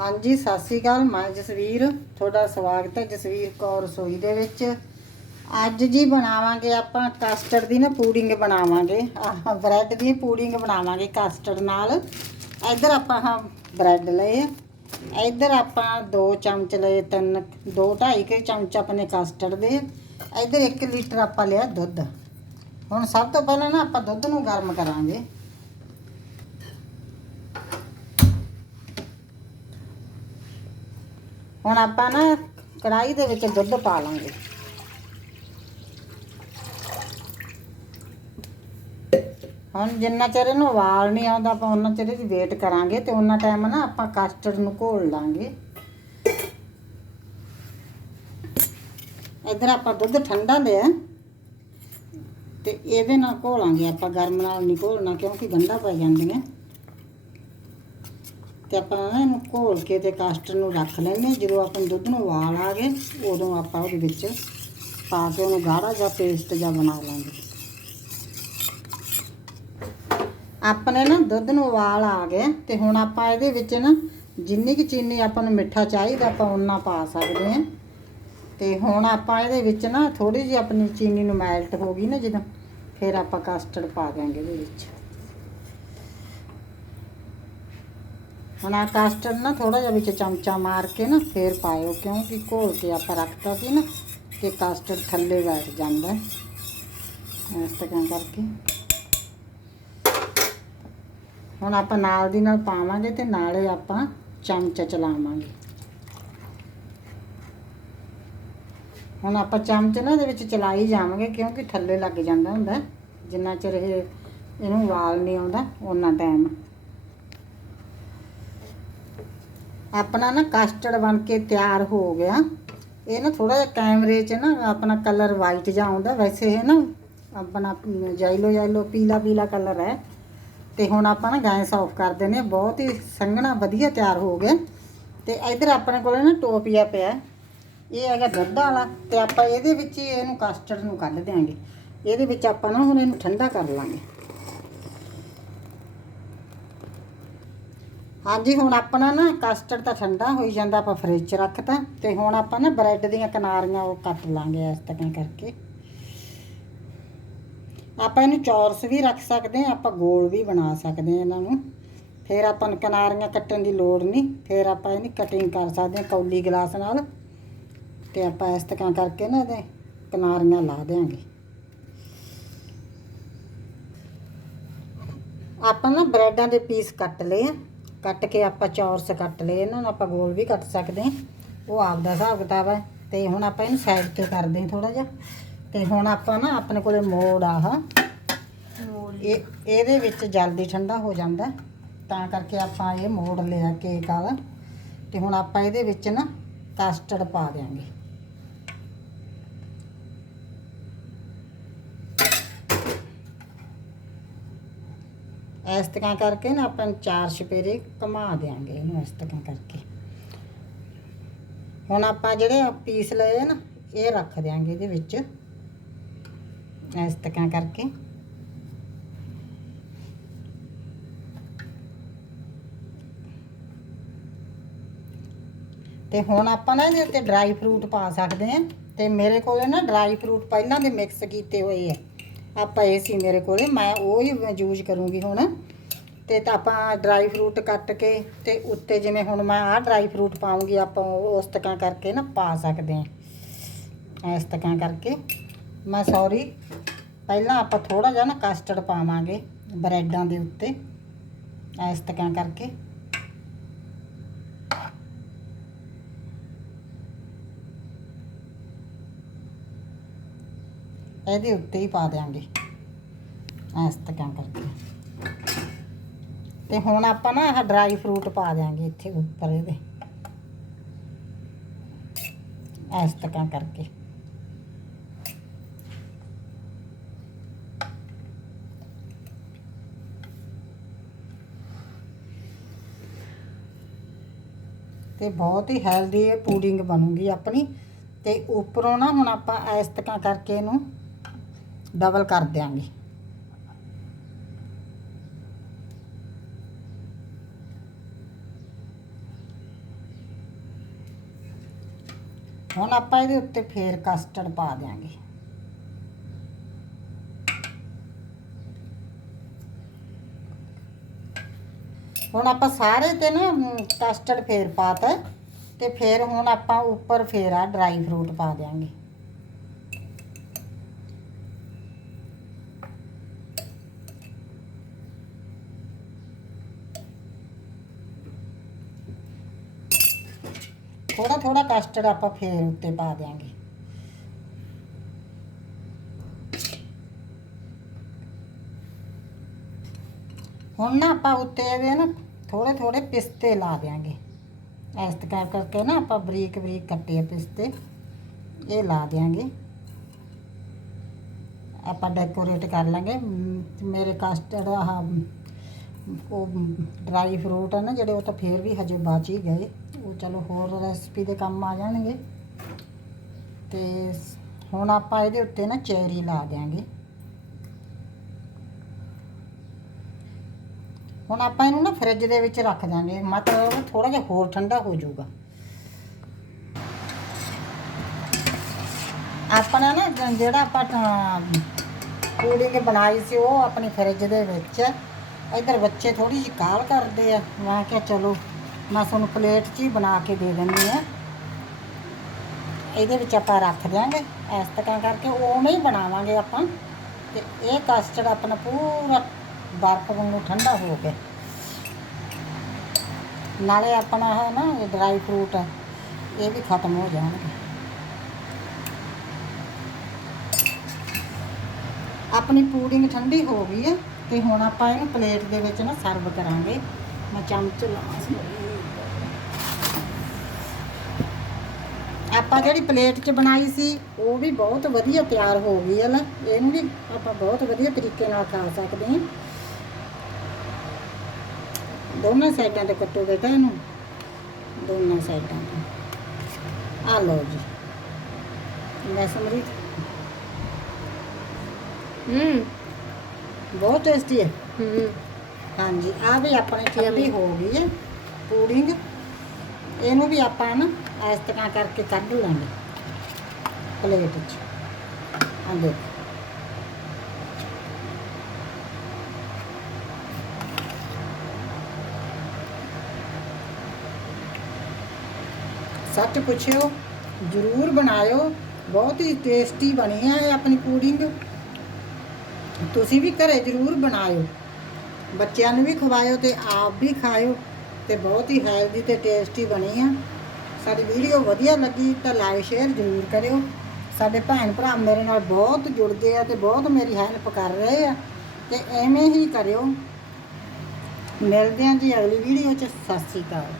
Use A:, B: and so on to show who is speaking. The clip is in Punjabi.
A: ਹਾਂਜੀ, ਸਤਿ ਸ੍ਰੀ ਅਕਾਲ। ਮੈਂ ਜਸਵੀਰ, ਤੁਹਾਡਾ ਸਵਾਗਤ ਹੈ ਜਸਵੀਰ ਕੌਰ ਰਸੋਈ ਦੇ ਵਿੱਚ। ਅੱਜ ਜੀ ਬਣਾਵਾਂਗੇ ਆਪਾਂ ਕਸਟਰਡ ਦੀ ਨਾ ਪੂਡਿੰਗ ਬਣਾਵਾਂਗੇ। ਆਹ ਬ੍ਰੈਡ ਦੀ ਪੂਡਿੰਗ ਬਣਾਵਾਂਗੇ ਕਸਟਰਡ ਨਾਲ। ਇੱਧਰ ਆਪਾਂ ਹਾਂ ਬ੍ਰੈਡ ਲਏ ਆ। ਇੱਧਰ ਆਪਾਂ 2 ਚਮਚ ਲਏ ਤਿੰਨ 2 2.5 ਕੇ ਚਮਚ ਆਪਣੇ ਕਸਟਰਡ ਦੇ। ਇੱਧਰ 1 ਲੀਟਰ ਆਪਾਂ ਲਿਆ ਦੁੱਧ। ਹੁਣ ਸਭ ਤੋਂ ਪਹਿਲਾਂ ਨਾ ਆਪਾਂ ਦੁੱਧ ਨੂੰ ਗਰਮ ਕਰਾਂਗੇ। ਹੁਣ ਆਪਾਂ ਨਾ ਕੜਾਈ ਦੇ ਵਿੱਚ ਦੁੱਧ ਪਾ ਲਾਂਗੇ। ਹੁਣ ਜਿੰਨਾ ਚਿਰ ਇਹਨੂੰ ਉਬਾਲ ਨਹੀਂ ਆਉਂਦਾ, ਆਪਾਂ ਉਹਨਾਂ ਚਿਰ ਇਹਦੀ ਵੇਟ ਕਰਾਂਗੇ ਤੇ ਉਹਨਾਂ ਟਾਈਮ ਨਾ ਆਪਾਂ ਕਸਟਰਡ ਨੂੰ ਘੋਲ ਲਾਂਗੇ। ਇਧਰ ਆਪਾਂ ਦੁੱਧ ਠੰਡਾ ਲਿਆ। ਤੇ ਇਹਦੇ ਨਾਲ ਘੋਲਾਂਗੇ ਆਪਾਂ, ਗਰਮ ਨਾਲ ਨਹੀਂ ਘੋਲਣਾ ਕਿਉਂਕਿ ਗੰਢਾ ਪੈ ਜਾਂਦੀਆਂ। ਤੇ ਆਪਾਂ ਇਹਨੂੰ ਘੋਲ ਕੇ ਤੇ ਕਾਸਟਰ ਨੂੰ ਰੱਖ ਲੈਂਦੇ ਹਾਂ। ਜਦੋਂ ਆਪਾਂ ਦੁੱਧ ਨੂੰ ਉਬਾਲ ਆ ਗਏ, ਉਦੋਂ ਆਪਾਂ ਉਹਦੇ ਵਿੱਚ ਪਾ ਕੇ ਉਹਨੂੰ ਗਾੜਾ ਜਿਹਾ ਪੇਸਟ ਜਾਂ ਬਣਾ ਲਾਂਗੇ। ਆਪਣੇ ਨਾ ਦੁੱਧ ਨੂੰ ਉਬਾਲ ਆ ਗਏ ਤੇ ਹੁਣ ਆਪਾਂ ਇਹਦੇ ਵਿੱਚ ਨਾ ਜਿੰਨੀ ਕੁ ਚੀਨੀ ਆਪਾਂ ਨੂੰ ਮਿੱਠਾ ਚਾਹੀਦਾ, ਆਪਾਂ ਉਨਾ ਪਾ ਸਕਦੇ ਹਾਂ। ਤੇ ਹੁਣ ਆਪਾਂ ਇਹਦੇ ਵਿੱਚ ਨਾ ਥੋੜੀ ਜਿਹੀ ਆਪਣੀ ਚੀਨੀ ਨੂੰ ਮੈਲਟ ਹੋ ਗਈ ਨਾ ਜਦੋਂ, ਫਿਰ ਆਪਾਂ ਕਸਟਰਡ ਪਾ ਦਿਆਂਗੇ ਇਹਦੇ ਵਿੱਚ। ਹੁਣ ਆ ਕਸਟਰਡ ਨਾ ਥੋੜਾ ਜਿਹਾ ਵਿੱਚ ਚਮਚਾ ਮਾਰ ਕੇ ਨਾ ਫੇਰ ਪਾਇਓ, ਕਿਉਂਕਿ ਘੋਲ ਕੇ ਆਪਾਂ ਰੱਖਤਾ ਸੀ ਨਾ ਕਿ ਕਸਟਰਡ ਥੱਲੇ ਬੈਠ ਜਾਂਦਾ ਇਸ ਤਰ੍ਹਾਂ ਕਰਕੇ। ਹੁਣ ਆਪਾਂ ਨਾਲ ਦੀ ਨਾਲ ਪਾਵਾਂਗੇ ਤੇ ਨਾਲੇ ਆਪਾਂ ਚਮਚਾ ਚਲਾਵਾਂਗੇ। ਹੁਣ ਆਪਾਂ ਚਮਚ ਨਾ ਇਹਦੇ ਵਿੱਚ ਚਲਾਈ ਜਾਵਾਂਗੇ, ਕਿਉਂਕਿ ਥੱਲੇ ਲੱਗ ਜਾਂਦਾ ਹੁੰਦਾ ਜਿੰਨਾ ਚਿਰ ਇਹ ਇਹਨੂੰ ਵਾਲ ਨਹੀਂ ਆਉਂਦਾ ਉਹਨਾਂ ਟਾਈਮ ਆਪਣਾ ਨਾ ਕਸਟਰਡ ਬਣ ਕੇ ਤਿਆਰ ਹੋ ਗਿਆ। ਇਹ ਨਾ ਥੋੜਾ ਜਿਹਾ ਕੈਮਰੇ 'ਚ ਨਾ ਆਪਣਾ ਕਲਰ ਵਾਈਟ ਜਿਹਾ ਆਉਂਦਾ, ਵੈਸੇ ਇਹ ਨਾ ਆਪਣਾ ਜਾਈਲੋ ਜੈਲੋ ਪੀਲਾ ਪੀਲਾ ਕਲਰ ਹੈ। ਤੇ ਹੁਣ ਆਪਾਂ ਨਾ ਗੈਸ ਆਫ ਕਰ ਦਿੰਦੇ ਹਾਂ। ਬਹੁਤ ਹੀ ਸੰਘਣਾ, ਵਧੀਆ ਤਿਆਰ ਹੋ ਗਿਆ। ਤੇ ਇਧਰ ਆਪਣੇ ਕੋਲ ਨਾ ਟੋਪੀਆ ਪਿਆ ਇਹ ਹੈਗਾ ਦੁੱਧ ਵਾਲਾ। ਤੇ ਆਪਾਂ ਇਹਦੇ ਵਿੱਚ ਹੀ ਇਹਨੂੰ ਕਸਟਰਡ ਨੂੰ ਕੱਢ ਦਿਆਂਗੇ। ਇਹਦੇ ਵਿੱਚ ਆਪਾਂ ਨਾ ਹੁਣ ਇਹਨੂੰ ਠੰਡਾ ਕਰ ਲਾਂਗੇ। ਹਾਂਜੀ, ਹੁਣ ਆਪਣਾ ਨਾ ਕਸਟਰਡ ਤਾਂ ਠੰਡਾ ਹੋਈ ਜਾਂਦਾ, ਆਪਾਂ ਫ੍ਰਿਜ 'ਚ ਰੱਖਤਾ। ਤੇ ਹੁਣ ਆਪਾਂ ਨਾ ਬ੍ਰੈਡ ਦੀਆਂ ਕਿਨਾਰੀਆਂ ਉਹ ਕੱਟ ਲਾਂਗੇ ਇਸ ਤਰ੍ਹਾਂ ਕਰਕੇ। ਆਪਾਂ ਇਹਨੂੰ ਚੌਰਸ ਵੀ ਰੱਖ ਸਕਦੇ ਹਾਂ, ਆਪਾਂ ਗੋਲ ਵੀ ਬਣਾ ਸਕਦੇ ਹਾਂ ਇਹਨਾਂ ਨੂੰ। ਫਿਰ ਆਪਾਂ ਨੂੰ ਕਿਨਾਰੀਆਂ ਕੱਟਣ ਦੀ ਲੋੜ ਨਹੀਂ, ਫਿਰ ਆਪਾਂ ਇਹਨੂੰ ਕਟਿੰਗ ਕਰ ਸਕਦੇ ਹਾਂ ਕੌਲੀ ਗਲਾਸ ਨਾਲ। ਤੇ ਆਪਾਂ ਇਸ ਤਰ੍ਹਾਂ ਕਰਕੇ ਨਾ ਇਹਦੇ ਕਿਨਾਰੀਆਂ ਲਾ ਦੇਾਂਗੇ ਆਪਾਂ ਨਾ ਬ੍ਰੈਡਾਂ ਦੇ ਪੀਸ ਕੱਟ ਲਏ ਆ। ਕੱਟ ਕੇ ਆਪਾਂ ਚੌਰਸ ਕੱਟ ਲਏ ਇਹਨਾਂ ਨੂੰ ਆਪਾਂ ਗੋਲ ਵੀ ਕੱਟ ਸਕਦੇ ਹਾਂ। ਉਹ ਆਪ ਦਾ ਹਿਸਾਬ ਕਿਤਾਬ ਹੈ। ਤੇ ਹੁਣ ਆਪਾਂ ਇਹਨੂੰ ਸਾਈਡ ਤੇ ਕਰਦੇ ਹਾਂ ਥੋੜਾ ਜਿਹਾ। ਤੇ ਹੁਣ ਆਪਾਂ ਨਾ ਆਪਣੇ ਕੋਲੇ ਮੋੜ ਆਹ ਇਹ ਇਹਦੇ ਵਿੱਚ ਜਲਦੀ ਠੰਡਾ ਹੋ ਜਾਂਦਾ। ਤਾਂ ਕਰਕੇ ਆਪਾਂ ਇਹ ਮੋੜ ਲਿਆ ਕੇਕ ਵਾਲਾ। ਤੇ ਹੁਣ ਆਪਾਂ ਇਹਦੇ ਵਿੱਚ ਨਾ ਕਸਟਰਡ ਪਾ ਦਿਆਂਗੇ। ਇਸ ਤਰ੍ਹਾਂ ਕਰਕੇ ਨਾ ਆਪਾਂ ਚਾਰ ਛਪੇਰੇ ਘੁਮਾ ਦੇਾਂਗੇ ਇਹਨੂੰ ਇਸ ਤਰ੍ਹਾਂ ਕਰਕੇ। ਹੁਣ ਆਪਾਂ ਜਿਹੜੇ ਪੀਸ ਲਏ ਨਾ, ਇਹ ਰੱਖ ਦਿਆਂਗੇ ਇਹਦੇ ਵਿੱਚ। ਇਸ ਤਰ੍ਹਾਂ ਕਰਕੇ। ਤੇ ਹੁਣ ਆਪਾਂ ਨਾ ਇਹਦੇ ਉੱਤੇ ਡਰਾਈ ਫਰੂਟ ਪਾ ਸਕਦੇ ਹਾਂ। ਤੇ ਮੇਰੇ ਕੋਲੇ ਨਾ ਡਰਾਈ ਫਰੂਟ ਪਹਿਲਾਂ ਦੇ ਮਿਕਸ ਕੀਤੇ ਹੋਏ ਆ। ਆਪਾਂ ਇਹ ਸੀ ਮੇਰੇ ਕੋਲੇ, ਮੈਂ ਉਹ ਹੀ ਯੂਜ਼ ਕਰੂੰਗੀ ਹੁਣ। ਤੇ ਤਾਂ ਆਪਾਂ ਡਰਾਈ ਫਰੂਟ ਕੱਟ ਕੇ ਤੇ ਉੱਤੇ ਜਿਵੇਂ ਹੁਣ ਮੈਂ ਆਹ ਡਰਾਈ ਫਰੂਟ ਪਾਉਂਗੀ, ਆਪਾਂ ਉਹ ਉਸ ਤਕਾਂ ਕਰਕੇ ਨਾ ਪਾ ਸਕਦੇ ਹਾਂ। ਇਸ ਤਕਾਂ ਕਰਕੇ। ਮੈਂ ਸੌਰੀ ਪਹਿਲਾਂ ਆਪਾਂ ਥੋੜਾ ਜਿਹਾ ਨਾ ਕਸਟਰਡ ਪਾਵਾਂਗੇ ਬ੍ਰੈਡਾਂ ਦੇ ਉੱਤੇ। ਇਸ ਤਕਾਂ ਕਰਕੇ। ਇਹਦੇ ਉੱਤੇ ਹੀ ਪਾ ਦਿਆਂਗੇ। ਇਸ ਤਰ੍ਹਾਂ ਕਰਕੇ। ਤੇ ਹੁਣ ਆਪਾਂ ਨਾ ਆਹ ਡਰਾਈ ਫਰੂਟ ਪਾ ਦਿਆਂਗੇ ਇੱਥੇ ਉੱਪਰ ਇਹਦੇ। ਇਸ ਤਰ੍ਹਾਂ ਕਰਕੇ। ਤੇ ਬਹੁਤ ਹੀ ਹੈਲਦੀ ਇਹ ਪੂਡਿੰਗ ਬਣੂਗੀ ਆਪਣੀ। ਤੇ ਉੱਪਰੋਂ ਨਾ ਹੁਣ ਆਪਾਂ ਇਸ ਤਰ੍ਹਾਂ ਕਰਕੇ ਇਹਨੂੰ ਡਬਲ ਕਰ ਦਿਆਂਗੇ। ਹੁਣ ਆਪਾਂ ਇਹਦੇ ਉੱਤੇ ਫੇਰ ਕਸਟਰਡ ਪਾ ਦਿਆਂਗੇ। ਹੁਣ ਆਪਾਂ ਸਾਰੇ ਤੇ ਨਾ ਕਸਟਰਡ ਫੇਰ ਪਾਤਾ ਤੇ ਫੇਰ ਹੁਣ ਆਪਾਂ ਉੱਪਰ ਫੇਰ ਆ ਡਰਾਈ ਫਰੂਟ ਪਾ ਦਿਆਂਗੇ। ਥੋੜਾ ਥੋੜਾ ਕਸਟਰਡ ਆਪਾਂ ਫੇਰ ਉੱਤੇ ਪਾ ਦਿਆਂਗੇ। ਹੁਣ ਨਾ ਆਪਾਂ ਉੱਤੇ ਇਹਦੇ ਨਾ ਥੋੜੇ ਥੋੜੇ ਪਿਸਤੇ ਲਾ ਦਿਆਂਗੇ। ਇਸ ਤਰ੍ਹਾਂ ਕਰਕੇ ਨਾ ਆਪਾਂ ਬਰੀਕ ਬਰੀਕ ਕੱਟੇ ਪਿਸਤੇ, ਇਹ ਲਾ ਦਿਆਂਗੇ। ਆਪਾਂ ਡੈਕੋਰੇਟ ਕਰ ਲਾਂਗੇ। ਮੇਰੇ ਕਸਟਰਡ ਆਹ, ਉਹ ਡਰਾਈ ਫਰੂਟ ਆ ਨਾ ਜਿਹੜੇ ਉਹ ਤਾਂ ਫੇਰ ਵੀ ਹਜੇ ਬਚ ਹੀ ਗਏ। ਉਹ ਚਲੋ ਹੋਰ ਰੈਸਪੀ ਦੇ ਕੰਮ ਆ ਜਾਣਗੇ। ਤੇ ਹੁਣ ਆਪਾਂ ਇਹਦੇ ਉੱਤੇ ਨਾ ਚੈਰੀ ਲਾ ਦਿਆਂਗੇ। ਹੁਣ ਆਪਾਂ ਇਹਨੂੰ ਨਾ ਫ੍ਰਿਜ ਦੇ ਵਿੱਚ ਰੱਖ ਦਾਂਗੇ ਮਤਲਬ ਥੋੜਾ ਜਿਹਾ ਹੋਰ ਠੰਡਾ ਹੋ ਜਾਊਗਾ। ਆਪਣਾ ਨਾ ਜਿਹੜਾ ਆਪਾਂ ਪੂਡਿੰਗ ਬਣਾਈ ਸੀ, ਉਹ ਆਪਣੀ ਫ੍ਰਿਜ ਦੇ ਵਿੱਚ। ਇਧਰ ਬੱਚੇ ਥੋੜੀ ਜਿਹੀ ਕਾਲ ਕਰਦੇ ਆ। ਮੈਂ ਕਿਹਾ ਚਲੋ ਮੈਂ ਤੁਹਾਨੂੰ ਪਲੇਟ 'ਚ ਹੀ ਬਣਾ ਕੇ ਦੇ ਦਿੰਦੀ ਆ ਇਹਦੇ ਵਿੱਚ ਆਪਾਂ ਰੱਖ ਦਿਆਂਗੇ। ਇਸ ਤਰ੍ਹਾਂ ਕਰਕੇ ਉਵੇਂ ਹੀ ਬਣਾਵਾਂਗੇ ਆਪਾਂ। ਤੇ ਇਹ ਕਸਟਰਡ ਆਪਣਾ ਪੂਰਾ ਬਰਫ਼ ਵਾਂਗੂ ਠੰਡਾ ਹੋ ਗਿਆ। ਨਾਲੇ ਆਪਣਾ ਹੈ ਨਾ ਡਰਾਈ ਫਰੂਟ ਇਹ ਵੀ ਖਤਮ ਹੋ ਜਾਣਗੇ। ਆਪਣੀ ਪੂਡਿੰਗ ਠੰਡੀ ਹੋ ਗਈ ਹੈ। ਤੇ ਹੁਣ ਆਪਾਂ ਇਹਨੂੰ ਪਲੇਟ ਦੇ ਵਿੱਚ ਨਾ ਸਰਵ ਕਰਾਂਗੇ। ਮੈਂ ਚਮਚ ਲਾਵਾਂ ਆਪਾਂ ਜਿਹੜੀ ਪਲੇਟ 'ਚ ਬਣਾਈ ਸੀ ਉਹ ਵੀ ਬਹੁਤ ਵਧੀਆ ਤਿਆਰ ਹੋ ਗਈ ਹੈ ਨਾ। ਇਹਨੂੰ ਵੀ ਆਪਾਂ ਬਹੁਤ ਵਧੀਆ ਤਰੀਕੇ ਨਾਲ ਖਾ ਸਕਦੇ ਹਾਂ। ਦੋਨਾਂ ਸਾਈਡਾਂ ਤੇ ਕੱਟੋ ਬੇਟਾ ਇਹਨੂੰ। ਦੋਨਾਂ ਸਾਈਡਾਂ ਤੋਂ। ਆ ਲਓ ਜੀ। ਲੈ ਸਮਰੀਤ।
B: ਹੂੰ
A: ਬਹੁਤ ਟੇਸਟੀ ਹੈ।
B: ਹੂੰ।
A: ਹਾਂਜੀ ਆ ਵੀ ਆਪਣੇ ਠੰਡੀ ਹੋ ਗਈ ਹੈ। ਪੂਡਿੰਗ ਇਹਨੂੰ ਵੀ ਆਪਾਂ ਨਾ ਇਸ ਤਰ੍ਹਾਂ ਕਰਕੇ ਕੱਢ ਲਾਂਗੇ ਪਲੇਟ 'ਚ। ਆ ਦੇਖੋ। ਸੱਚ ਪੁੱਛਿਓ, ਜ਼ਰੂਰ ਬਣਾਇਓ, ਬਹੁਤ ਹੀ ਟੇਸਟੀ ਬਣੀ ਹੈ ਇਹ ਆਪਣੀ ਪੂਡਿੰਗ ਤੁਸੀਂ ਵੀ ਘਰੇ ਜ਼ਰੂਰ ਬਣਾਇਓ। ਬੱਚਿਆਂ ਨੂੰ ਵੀ ਖਵਾਇਓ ਤੇ ਆਪ ਵੀ ਖਾਇਓ। ਤੇ ਬਹੁਤ ਹੀ ਹੈਲਦੀ ਤੇ ਟੇਸਟੀ ਬਣੀ ਆ। ਸਾਡੀ ਵੀਡੀਓ ਵਧੀਆ ਲੱਗੀ ਤਾਂ ਲਾਈਕ ਸ਼ੇਅਰ ਜ਼ਰੂਰ ਕਰਿਓ। ਸਾਡੇ ਭੈਣ ਭਰਾ ਮੇਰੇ ਨਾਲ ਬਹੁਤ ਜੁੜ ਗਏ ਆ ਤੇ ਬਹੁਤ ਮੇਰੀ ਹੈਲਪ ਕਰ ਰਹੇ ਆ। ਤੇ ਐਵੇਂ ਹੀ ਕਰਿਓ। ਮਿਲਦੇ ਹਾਂ ਜੀ ਅਗਲੀ ਵੀਡੀਓ 'ਚ। ਸਤਿ ਸ਼੍ਰੀ ਅਕਾਲ।